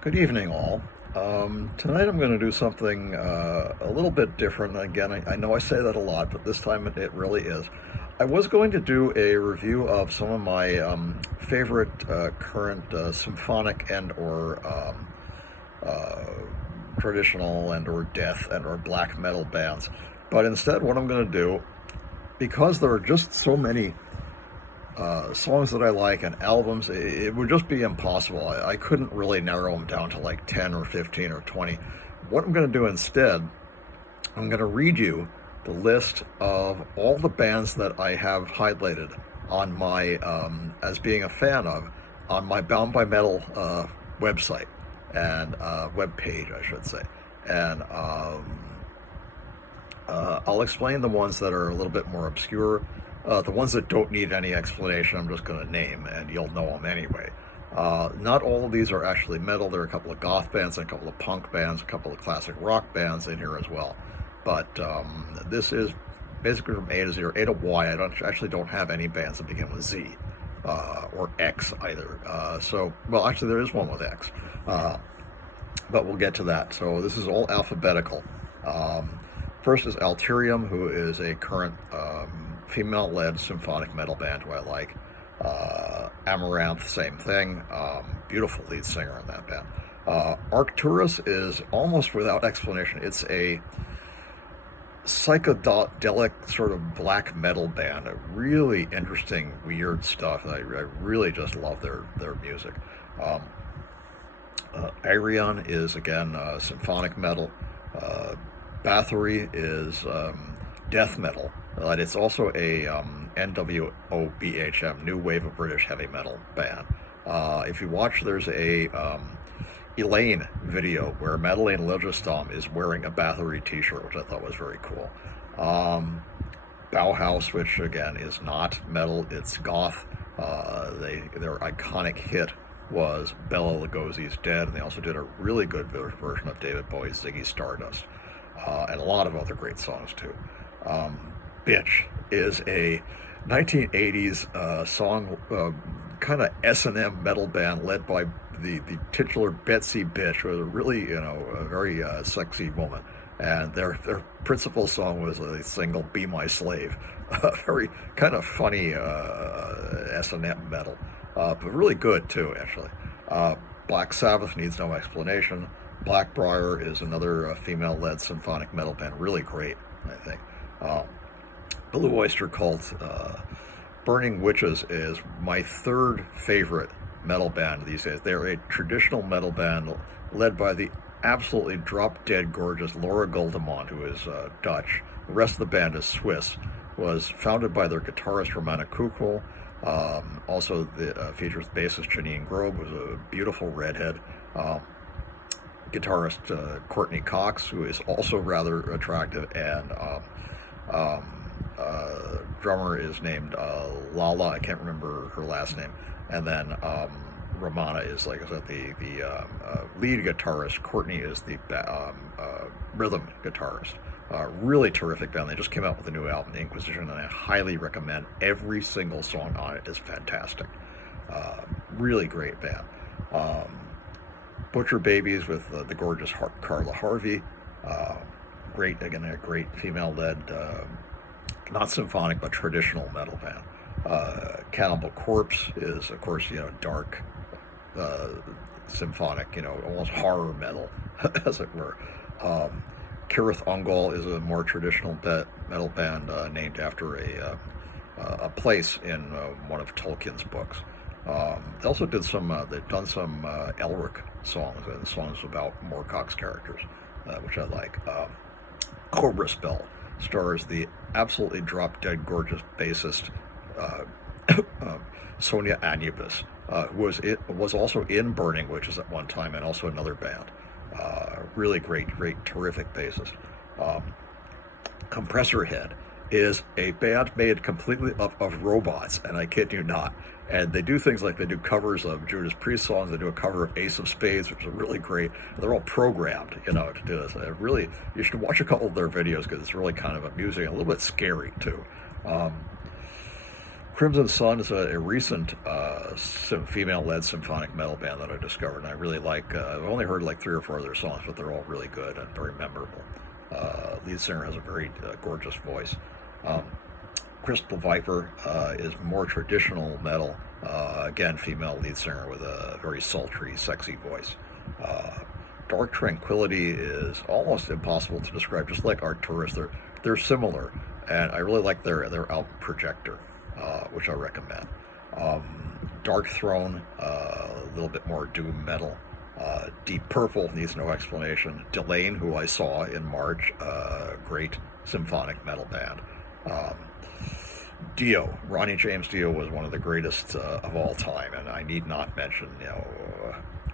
Good evening, all. Tonight I'm going to do something a little bit different. Again, I know I say that a lot, but this time it really is. I was going to do a review of some of my favorite current symphonic uh, traditional and/or death and/or black metal bands, but instead, what I'm going to do, because there are just so many songs that I like and albums, it would just be impossible. I couldn't really narrow them down to like 10 or 15 or 20. What I'm going to do instead, I'm going to read you the list of all the bands that I have highlighted on my, as being a fan of, on my Bound by Metal website and web page, I should say. And I'll explain the ones that are a little bit more obscure. The ones that don't need any explanation, I'm just going to name, and you'll know them anyway. Not all of these are actually metal. There are a couple of goth bands, and a couple of punk bands, a couple of classic rock bands in here as well. But this is basically from A to Z or A to Y. Actually don't have any bands that begin with Z or X either. Well, actually there is one with X, but we'll get to that. So this is all alphabetical. First is Alterion, who is a current female-led symphonic metal band who I like. Amaranth, same thing. Beautiful lead singer in that band. Arcturus is almost without explanation. It's a psychedelic sort of black metal band. A really interesting, weird stuff. I really just love their music. Alterion is, again, symphonic metal. Bathory is death metal, but it's also a NWOBHM, New Wave of British Heavy Metal band. If you watch, there's a Elaine video where Madeleine Legistom is wearing a Bathory t-shirt, which I thought was very cool. Bauhaus, which again is not metal, it's goth. Their iconic hit was Bela Lugosi's Dead, and they also did a really good version of David Bowie's Ziggy Stardust. And a lot of other great songs too. Bitch is a 1980s song, kind of S&M metal band led by the titular Betsy Bitch, who was a really, a very sexy woman. And their principal song was a single, Be My Slave. Very kind of funny S&M metal, but really good too, actually. Black Sabbath needs no explanation. Blackbriar is another female-led symphonic metal band, really great, I think. Blue Oyster Cult, Burning Witches is my third favorite metal band these days. They're a traditional metal band led by the absolutely drop-dead gorgeous Laura Goldemont, who is Dutch. The rest of the band is Swiss. Was founded by their guitarist Romana Kukul. Also, features bassist Janine Grobe, who's a beautiful redhead. Guitarist Courtney Cox, who is also rather attractive, and drummer is named Lala. I can't remember her last name. And then Romana is, like I said, the lead guitarist. Courtney is the rhythm guitarist. Really terrific band. They just came out with a new album, Inquisition, and I highly recommend. Every single song on it is fantastic. Really great band. Butcher Babies with the gorgeous Carla Harvey. Great, again, a great female-led, not symphonic, but traditional metal band. Cannibal Corpse is, of course, dark, symphonic, almost horror metal, as it were. Kirith Ungol is a more traditional metal band named after a place in one of Tolkien's books. They also did they've done some Elric songs and songs about Moorcock's characters, which I like. Cobra Spell stars the absolutely drop-dead gorgeous bassist Sonia Anubis, who was also in Burning Witches at one time, and also another band. Really great, terrific bassist. Compressor Head is a band made completely of robots, and I kid you not. And they do things like they do covers of Judas Priest songs. They do a cover of Ace of Spades, which is really great. They're all programmed, to do this. You should watch a couple of their videos because it's really kind of amusing, a little bit scary too. Crimson Sun is a recent female-led symphonic metal band that I discovered, and I really like. I've only heard like 3 or 4 of their songs, but they're all really good and very memorable. Lead singer has a very gorgeous voice. Crystal Viper is more traditional metal. Again, female lead singer with a very sultry, sexy voice. Dark Tranquility is almost impossible to describe, just like Arcturus. They're similar, and I really like their album Projector, which I recommend. Dark Throne, a little bit more doom metal. Deep Purple needs no explanation. Delane, who I saw in March, great symphonic metal band. Dio, Ronnie James Dio was one of the greatest of all time, and I need not mention,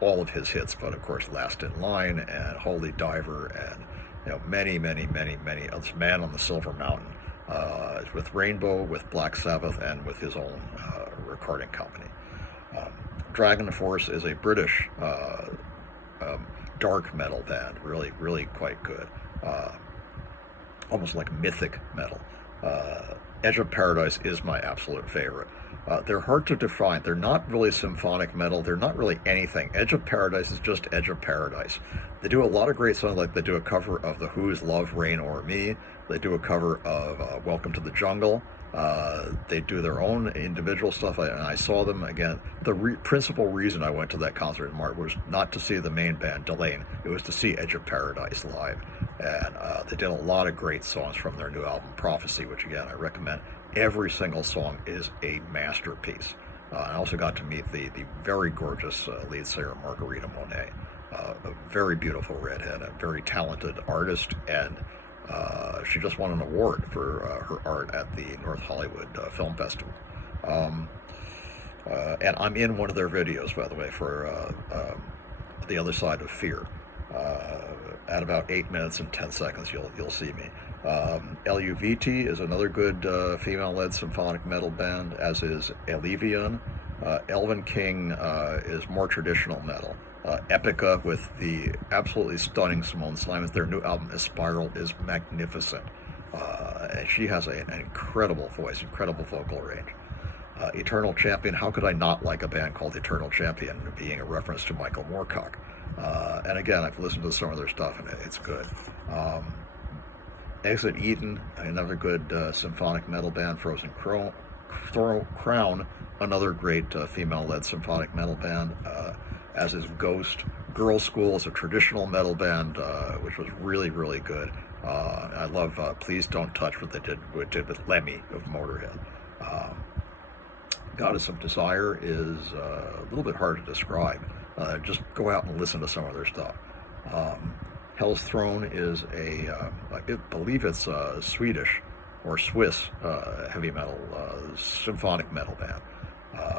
all of his hits, but of course Last in Line and Holy Diver and many others. Man on the Silver Mountain, with Rainbow, with Black Sabbath, and with his own recording company. Dragon Force is a British dark metal band, really quite good, almost like mythic metal. Edge of Paradise is my absolute favorite. They're hard to define. They're not really symphonic metal. They're not really anything. Edge of Paradise is just Edge of Paradise. They do a lot of great songs, like they do a cover of The Who's Love, Rain O'er Me. They do a cover of Welcome to the Jungle. They do their own individual stuff, and I saw them again. The principal reason I went to that concert in March was not to see the main band, Delane. It was to see Edge of Paradise live. And they did a lot of great songs from their new album, Prophecy, which again, I recommend. Every single song is a masterpiece. I also got to meet the very gorgeous lead singer, Margarita Monet, a very beautiful redhead, a very talented artist, and she just won an award for her art at the North Hollywood Film Festival. And I'm in one of their videos, by the way, for The Other Side of Fear. At about 8 minutes and 10 seconds, you'll see me. LUVT is another good female-led symphonic metal band, as is Alterion. Elven King is more traditional metal. Epica, with the absolutely stunning Simone Simons. Their new album, Espiral, is magnificent. And she has an incredible voice, incredible vocal range. Eternal Champion, how could I not like a band called Eternal Champion, being a reference to Michael Moorcock? And again, I've listened to some of their stuff, and it's good. Exit Eden, another good symphonic metal band. Frozen Crown, another great female-led symphonic metal band, as is Ghost. Girl School is a traditional metal band, which was really good. I love Please Don't Touch, what they did with Lemmy of Motorhead. Goddess of Desire is a little bit hard to describe. Just go out and listen to some of their stuff. Hell's Throne is I believe it's Swedish or Swiss heavy metal symphonic metal band.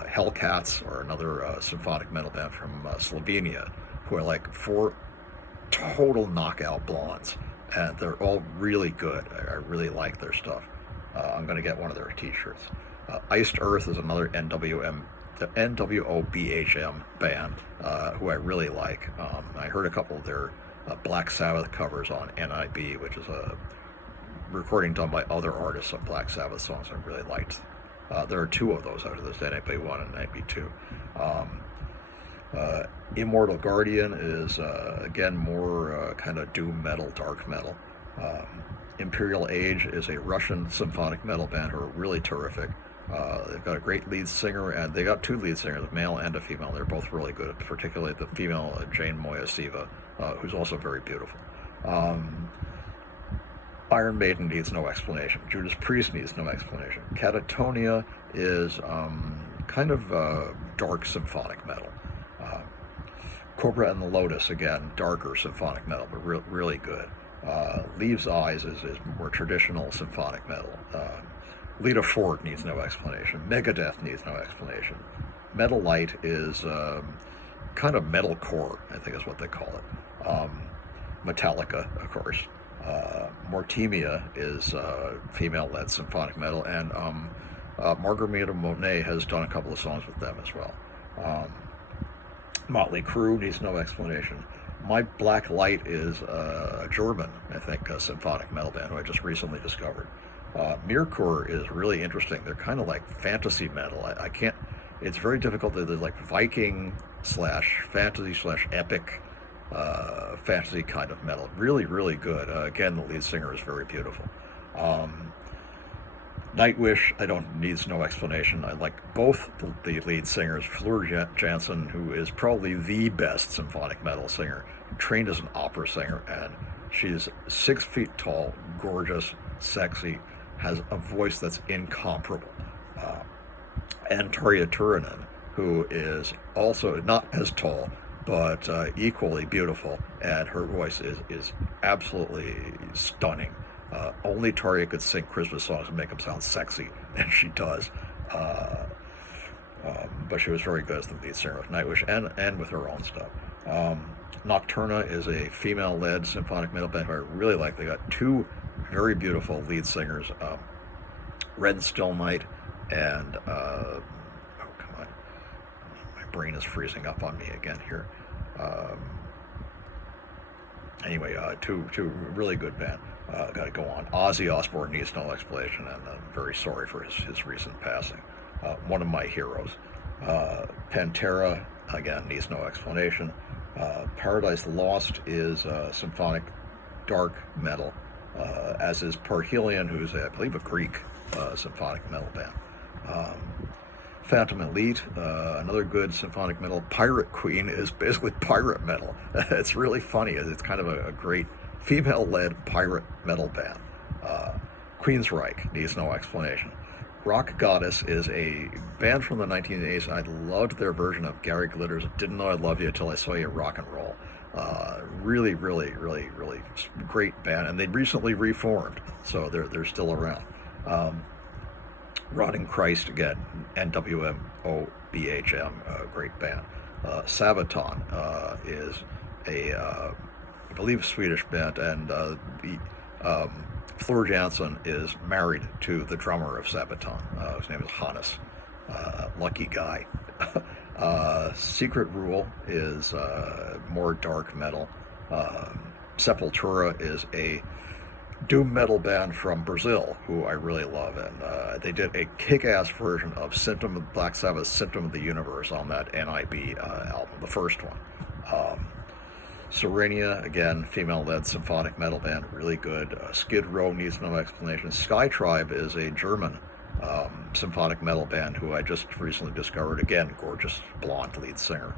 Hellcats are another symphonic metal band from Slovenia, who are like 4 total knockout blondes, and they're all really good. I really like their stuff. I'm going to get one of their t-shirts. Iced Earth is another NWOBHM band, who I really like. I heard a couple of their Black Sabbath covers on NIB, which is a recording done by other artists of Black Sabbath songs I really liked. There are 2 of those out of this, NIB 1 and NIB 2. Immortal Guardian is, again, more kind of doom metal, dark metal. Imperial Age is a Russian symphonic metal band who are really terrific. They've got a great lead singer, and they got 2 lead singers, a male and a female. They're both really good, particularly the female, Jane Moyasiva, who's also very beautiful. Iron Maiden needs no explanation. Judas Priest needs no explanation. Catatonia is kind of dark symphonic metal. Cobra and the Lotus, again, darker symphonic metal, but really good. Leaves Eyes is more traditional symphonic metal. Lita Ford needs no explanation. Megadeth needs no explanation. Metal Light is kind of metalcore, I think is what they call it. Metallica, of course. Mortimia is female-led symphonic metal, and Margarita Monet has done a couple of songs with them as well. Motley Crue needs no explanation. My Black Light is a German, I think, symphonic metal band who I just recently discovered. Metalcore is really interesting. They're kind of like fantasy metal. I can't. It's very difficult. They're like Viking slash fantasy slash epic fantasy kind of metal. Really, really good. Again, the lead singer is very beautiful. Um, Nightwish, I don't needs no explanation. I like both the lead singers. Fleur Jansen, who is probably the best symphonic metal singer, trained as an opera singer, and she's 6 feet tall, gorgeous, sexy, has a voice that's incomparable. Uh, and Tarja Turunen, who is also not as tall, but equally beautiful, and her voice is absolutely stunning. Only Tarja could sing Christmas songs and make them sound sexy, and she does. Uh, but she was very good as the lead singer of Nightwish and with her own stuff. Nocturna is a female-led symphonic metal band who I really like. They got two very beautiful lead singers, Red and Still Night, and oh come on, my brain is freezing up on me again here. Anyway, two really good band. Got to go on. Ozzy Osbourne needs no explanation, and I'm very sorry for his recent passing. One of my heroes. Pantera, again, needs no explanation. Paradise Lost is symphonic dark metal, as is Parhelion, who's, I believe, a Greek symphonic metal band. Phantom Elite, another good symphonic metal. Pirate Queen is basically pirate metal. It's really funny. It's kind of a great female-led pirate metal band. Queensryche needs no explanation. Rock Goddess is a band from the 1980s. I loved their version of Gary Glitter's Didn't Know I Love You Till I Saw You Rock and Roll. Really, really, really, really great band. And they recently reformed, so they're still around. Rotting Christ, again, NWMOBHM, great band. Sabaton is a, I believe, Swedish band, and Fleur Jansen is married to the drummer of Sabaton. His name is Hannes. Lucky guy. Secret Rule is more dark metal. Sepultura is a doom metal band from Brazil who I really love, and they did a kick-ass version of Black Sabbath's Symptom of the Universe on that NIB album, the first one. Serenia, again, female-led symphonic metal band, really good. Skid Row needs no explanation. Sky Tribe is a German symphonic metal band who I just recently discovered. Again, gorgeous blonde lead singer.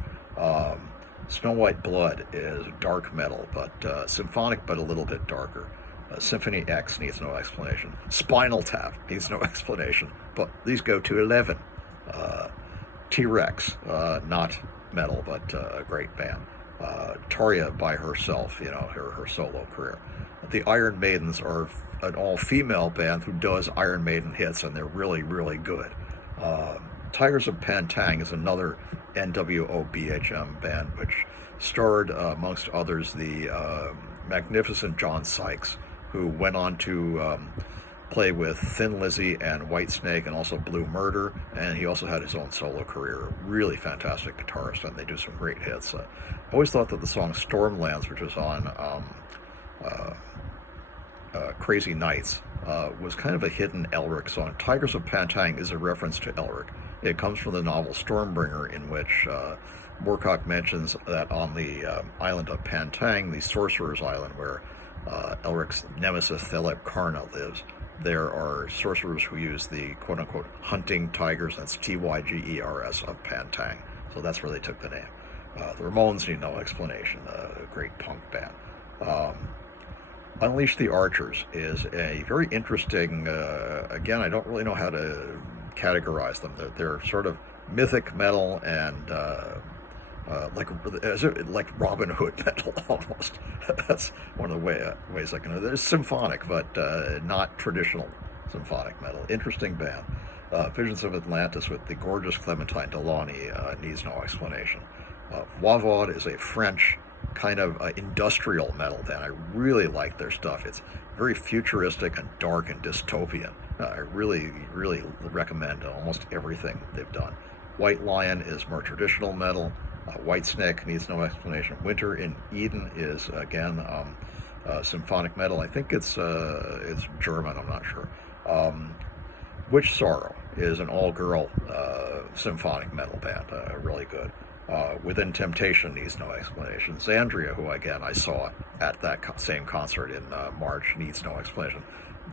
Snow White Blood is dark metal, but symphonic, but a little bit darker. Symphony X needs no explanation. Spinal Tap needs no explanation, but these go to 11. T-Rex, not metal, but a great band. Tarja by herself, her solo career. The Iron Maidens are an all-female band who does Iron Maiden hits, and they're really, really good. Tigers of Pantang is another NWOBHM band, which starred, amongst others, the magnificent John Sykes, who went on to play with Thin Lizzy and Whitesnake and also Blue Murder, and he also had his own solo career. Really fantastic guitarist, and they do some great hits. I always thought that the song Stormlands, which was on Crazy Nights, was kind of a hidden Elric song. Tigers of Pantang is a reference to Elric. It comes from the novel Stormbringer, in which Moorcock mentions that on the island of Pantang, the Sorcerer's Island, where Elric's nemesis Theleb Karna lives, there are sorcerers who use the quote-unquote hunting tigers, that's Tygers of Pantang. So that's where they took the name. The Ramones need no explanation, a great punk band. Unleash the Archers is a very interesting, again, I don't really know how to categorize them. They're sort of mythic metal and like Robin Hood metal almost. That's one of the ways I can. There's symphonic, but not traditional symphonic metal. Interesting band. Visions of Atlantis with the gorgeous Clementine Delaunay needs no explanation. Wavod is a French kind of industrial metal band. I really like their stuff. It's very futuristic and dark and dystopian. I really, really recommend almost everything they've done. White Lion is more traditional metal. Whitesnake needs no explanation. Winter in Eden is, again, symphonic metal. I think it's German, I'm not sure. Witch Sorrow is an all-girl symphonic metal band, really good. Within Temptation needs no explanation. Xandria, who again I saw at that same concert in March, needs no explanation.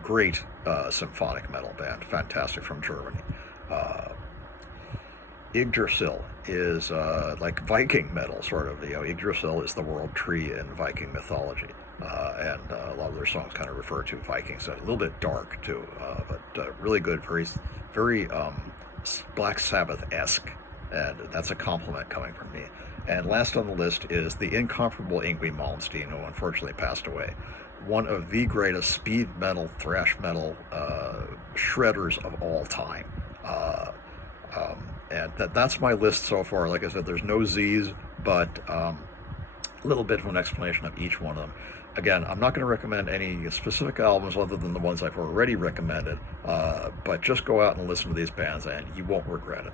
Great symphonic metal band, fantastic, from Germany. Yggdrasil is like Viking metal, sort of. Yggdrasil is the world tree in Viking mythology, and a lot of their songs kind of refer to Vikings. A little bit dark too, but really good, very Black Sabbath-esque, and that's a compliment coming from me. And last on the list is the incomparable Yngwie Malmsteen, who unfortunately passed away. One of the greatest speed metal, thrash metal shredders of all time. And that's my list so far. Like I said, there's no Z's, but a little bit of an explanation of each one of them. Again, I'm not going to recommend any specific albums other than the ones I've already recommended, but just go out and listen to these bands and you won't regret it.